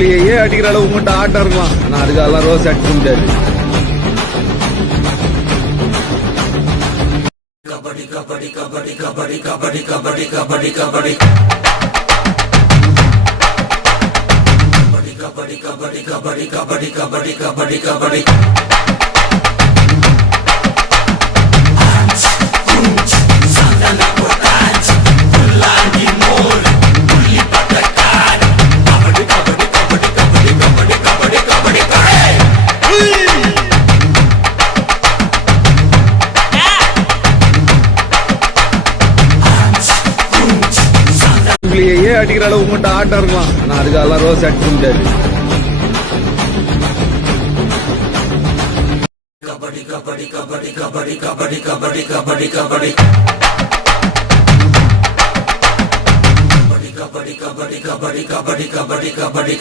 உங்களையே அடிக்கிற அளவு உங்கள்கிட்ட ஆட்டம் இருக்கலாம். ஆனா அதுக்கெல்லாம் ரோஸ் அடிக்க முடியாது. கபடி கபடி கபடி கபடி கபடி கபடி கபடி கபடி கபடி கபடி கபடி கபடி கபடி கபடி கபடி உங்களையே அடிக்கிற அளவு உங்கள்கிட்ட ஆட்டம் இருக்கலாம். ஆனா அதுக்கெல்லாம் ரோஸ் அடிக்க முடியாது. கபடி கபடி கபடி கபடி கபடி கபடி கபடி கபடி கபடி கபடி கபடி கபடி கபடி கபடி கபடி கபடி